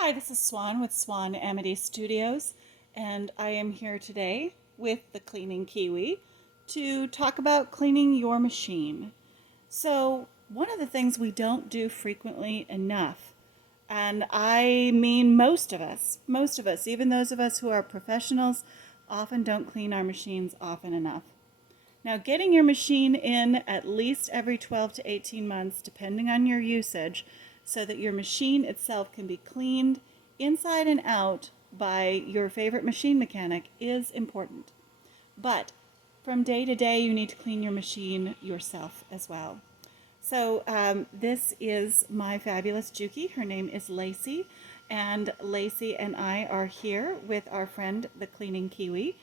Hi, this is Swan with Swan Amity Studios, and I am here today with the Cleaning Kiwi to talk about cleaning your machine. So, one of the things we don't do frequently enough, and I mean most of us, even those of us who are professionals, often don't clean our machines often enough. Now, getting your machine in at least every 12 to 18 months, depending on your usage, so that your machine itself can be cleaned inside and out by your favorite machine mechanic is important. But from day to day, you need to clean your machine yourself as well. So this is my fabulous Juki. Her name is Lacey, and Lacey and I are here with our friend, the Cleaning Kiwi,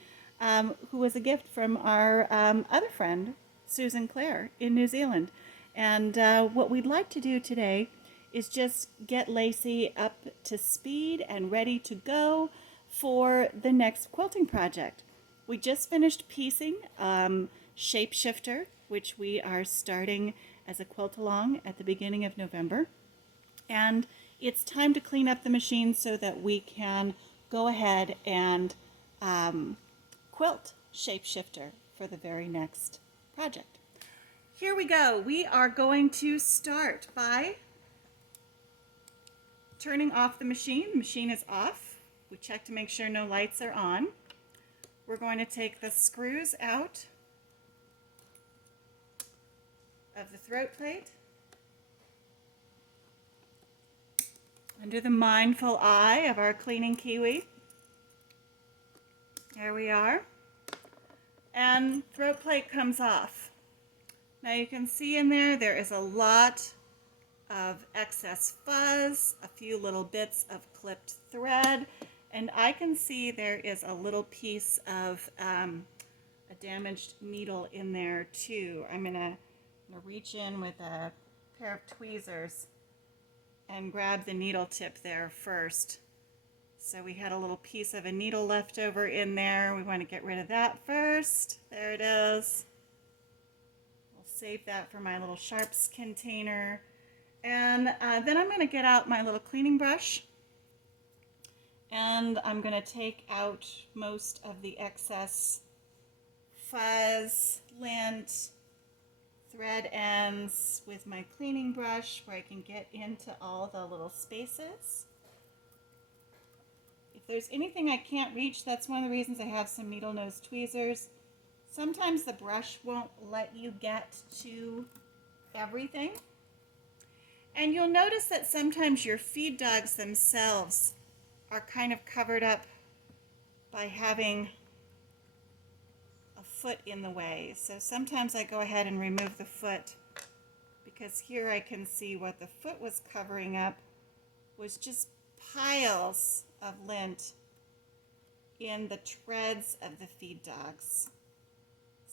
who was a gift from our other friend, Susan Clare, in New Zealand. And what we'd like to do today is just get Lacey up to speed and ready to go for the next quilting project. We just finished piecing Shapeshifter, which we are starting as a quilt along at the beginning of November. And it's time to clean up the machine so that we can go ahead and quilt Shapeshifter for the very next project. Here we go. We are going to start by turning off the machine. The machine is off. We check to make sure no lights are on. We're going to take the screws out of the throat plate under the mindful eye of our Cleaning Kiwi. There we are. And throat plate comes off. Now you can see in there is a lot of excess fuzz, a few little bits of clipped thread, and I can see there is a little piece of a damaged needle in there too. I'm gonna reach in with a pair of tweezers and grab the needle tip there first. So we had a little piece of a needle left over in there. We want to get rid of that first. There it is. We'll save that for my little sharps container. And then I'm going to get out my little cleaning brush. And I'm going to take out most of the excess fuzz, lint, thread ends with my cleaning brush where I can get into all the little spaces. If there's anything I can't reach, that's one of the reasons I have some needle nose tweezers. Sometimes the brush won't let you get to everything. And you'll notice that sometimes your feed dogs themselves are kind of covered up by having a foot in the way. So sometimes I go ahead and remove the foot because here I can see what the foot was covering up was just piles of lint in the treads of the feed dogs.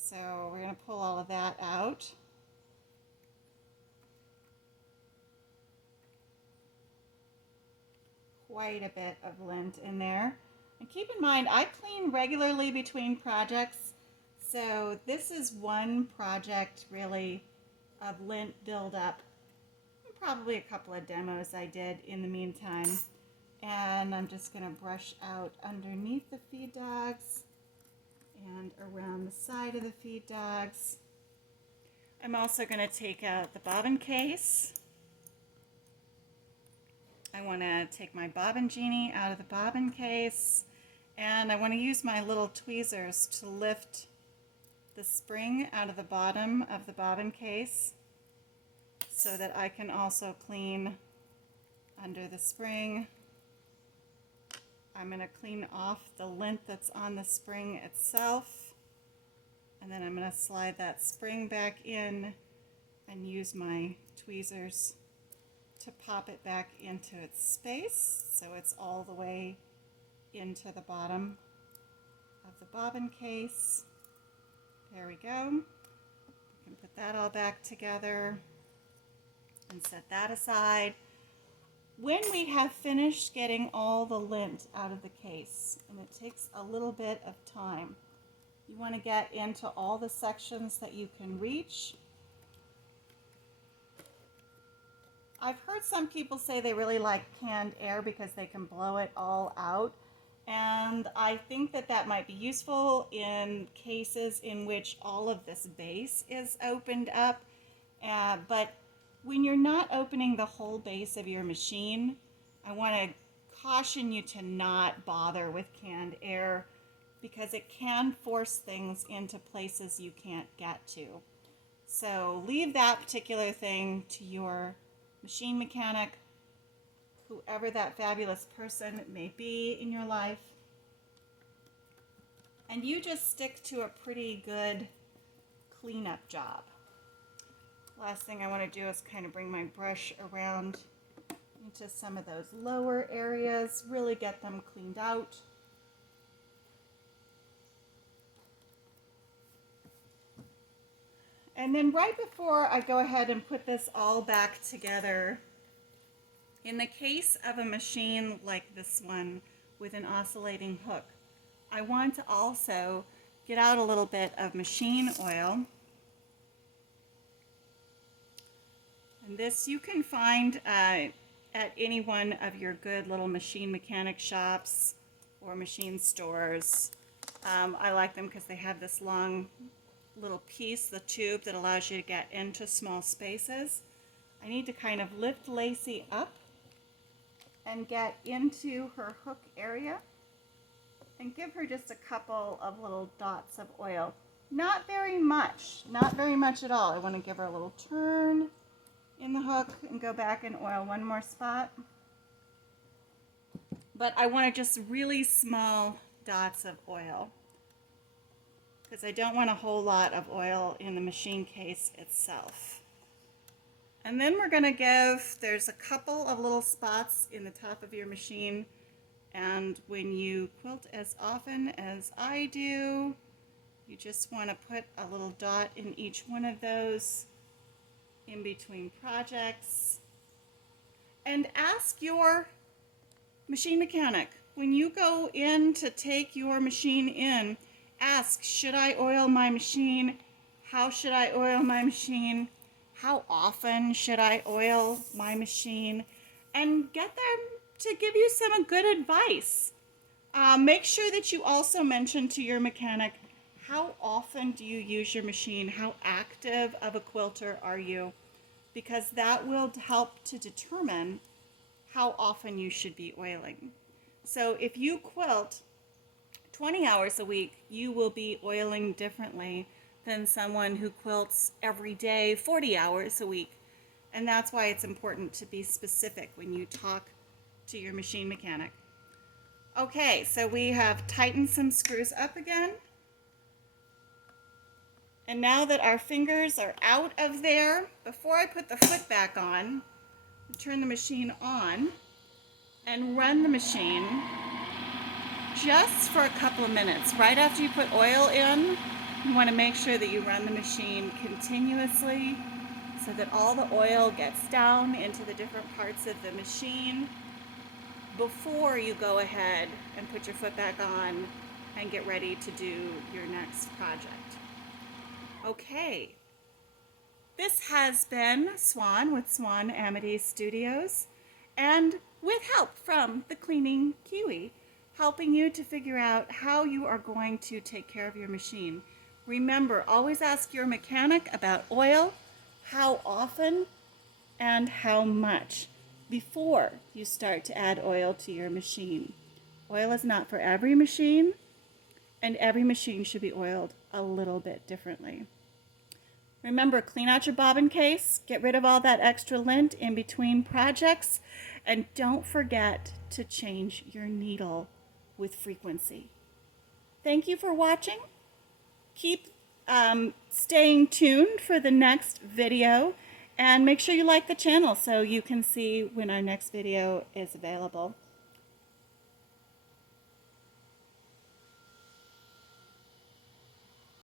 So we're going to pull all of that out. Quite a bit of lint in there. And keep in mind, I clean regularly between projects, so this is one project really of lint buildup. Probably a couple of demos I did in the meantime. And I'm just going to brush out underneath the feed dogs and around the side of the feed dogs. I'm also going to take out the bobbin case. I want to take my bobbin genie out of the bobbin case, and I want to use my little tweezers to lift the spring out of the bottom of the bobbin case so that I can also clean under the spring. I'm going to clean off the lint that's on the spring itself, and then I'm going to slide that spring back in and use my tweezers to pop it back into its space so it's all the way into the bottom of the bobbin case. There we go. We can put that all back together and set that aside. When we have finished getting all the lint out of the case, and it takes a little bit of time, you want to get into all the sections that you can reach. I've heard some people say they really like canned air because they can blow it all out. And I think that that might be useful in cases in which all of this base is opened up. But when you're not opening the whole base of your machine, I want to caution you to not bother with canned air because it can force things into places you can't get to. So leave that particular thing to your machine mechanic, whoever that fabulous person may be in your life. And you just stick to a pretty good cleanup job. Last thing I want to do is kind of bring my brush around into some of those lower areas, really get them cleaned out. And then right before I go ahead and put this all back together, in the case of a machine like this one with an oscillating hook, I want to also get out a little bit of machine oil. And this you can find at any one of your good little machine mechanic shops or machine stores. I like them because they have this long little piece, the tube, that allows you to get into small spaces. I need to kind of lift Lacey up and get into her hook area and give her just a couple of little dots of oil. Not very much at all. I want to give her a little turn in the hook and go back and oil one more spot. But I want just really small dots of oil because I don't want a whole lot of oil in the machine case itself. And then we're going to there's a couple of little spots in the top of your machine, and when you quilt as often as I do, you just want to put a little dot in each one of those in between projects. And ask your machine mechanic, when you go in to take your machine in, ask, should I oil my machine? How should I oil my machine? How often should I oil my machine? And get them to give you some good advice. Make sure that you also mention to your mechanic, how often do you use your machine? How active of a quilter are you? Because that will help to determine how often you should be oiling. So if you quilt 20 hours a week, you will be oiling differently than someone who quilts every day 40 hours a week. And that's why it's important to be specific when you talk to your machine mechanic. Okay, so we have tightened some screws up again. And now that our fingers are out of there, before I put the foot back on, turn the machine on and run the machine just for a couple of minutes. Right after you put oil in, you want to make sure that you run the machine continuously so that all the oil gets down into the different parts of the machine before you go ahead and put your foot back on and get ready to do your next project. Okay, this has been Swan with Swan Amity Studios, and with help from the Cleaning Kiwi, helping you to figure out how you are going to take care of your machine. Remember, always ask your mechanic about oil, how often, and how much before you start to add oil to your machine. Oil is not for every machine, and every machine should be oiled a little bit differently. Remember, clean out your bobbin case, get rid of all that extra lint in between projects, and don't forget to change your needle with frequency. Thank you for watching. Keep staying tuned for the next video, and make sure you like the channel so you can see when our next video is available.